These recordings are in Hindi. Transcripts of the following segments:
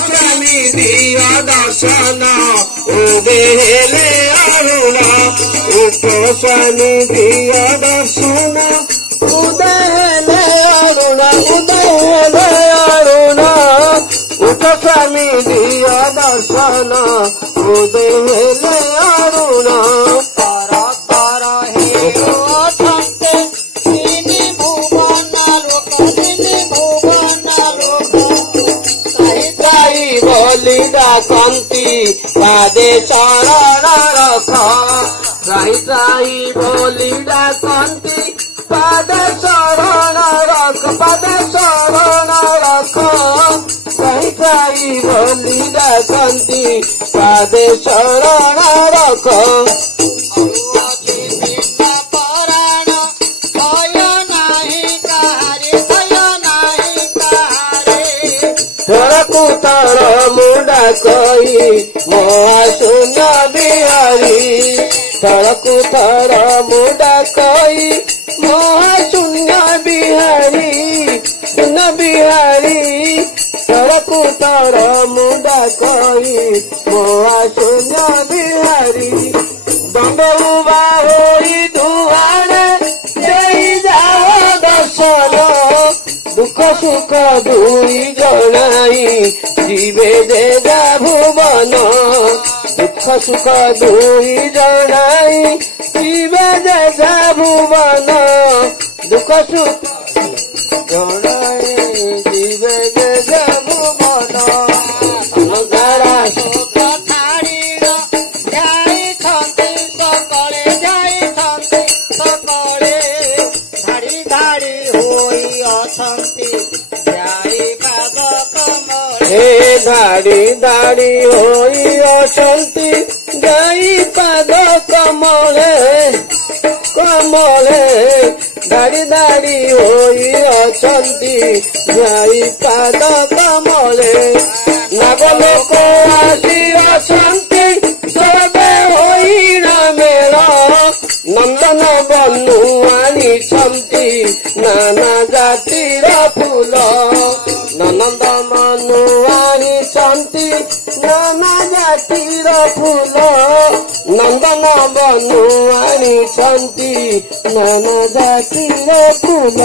स्वामी दिया दर्शन उदेले अरुणा स्वामी दिया दर्शन उदेले अरुणा स्वामी दिया दर्शन उदेले अरुणा शांति पादे शरण रख राई साई बोली शांति पादे शरण रख राई साई बोली शांति पादे शरण रख कुतर मुंडा कई महाशून्य बिहारी कुतर मुंडा कई महाशून्य बिहारी शून्य बिहारी कुतर मुंडा कई महाशून्य बिहारी बम्बे उबा होई दुआरे देई जाओ दर्शन दुख सुख दुई जनाई जीवे देगा भुवन दुख सुख दुई जनाई जीवे देगा भुवन दुख सुख जनाई जीवे देगा भुवन धाड़ी धाड़ी होई अशंति गाई पाद कमले कमले धाड़ी धाड़ी होई अशंति गाई पाद कमले नागलोक आसी अशंति सबे होई मेल नंदन बनु आनी छंती नाना जातिर फूल नंद मनु आनी छंती नाना जातिर फूल नंदन बनु आनी छंती नाना जातिर फूल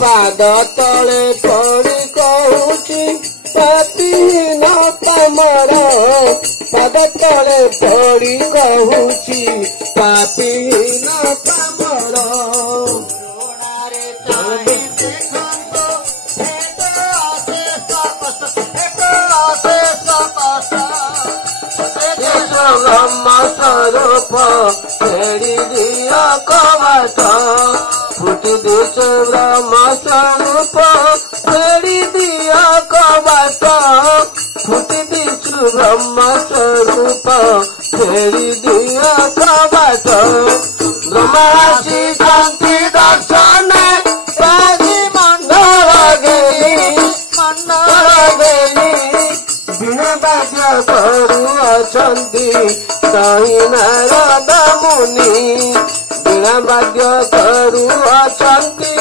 पाद तले पड़ी कहूची पापीन तमर पाद तले पड़ी कहूची पापीन तमर ब्रह्म स्वरूप फेरी दिया कवाट फुटी देश ब्रह्म स्वरूप फेरी दिया कवाट फुटी देश ब्रह्म स्वरूप फेरी दिया कवाट ब्रह्मासी शांति दर्शन पारी मंडल गेली बिना बाध्य करू अछंती कहीं नारद मुनि बिना बाध्य करू अछंती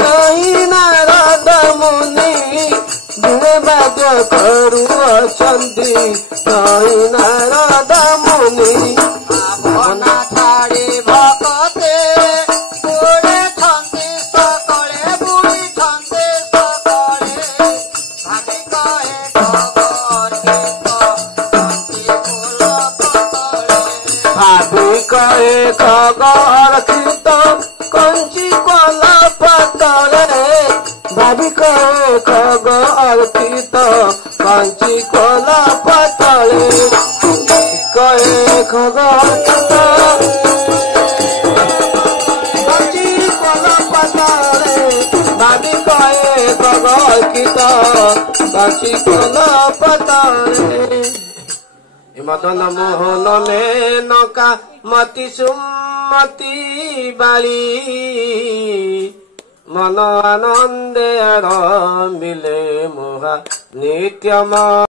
कहीं नारद मुनि बिना बाध्य करू अछंती कहीं नारद मुनि भावना छाड़ी भक्ते बुढ़े छंती सकले बुढ़ी छंती सकले भाभी कहे कहे खगर खीत कंची कोला पतले भाभी कहे खगर खीत कंची कोला पतले कहे खगर खीत कंची कोला पतले भाभी कहे खगर खीत कंची कोला पतले मदन मोहन में नका मति सुमति बाली मन आनंदे रमिले मोहा नित्यम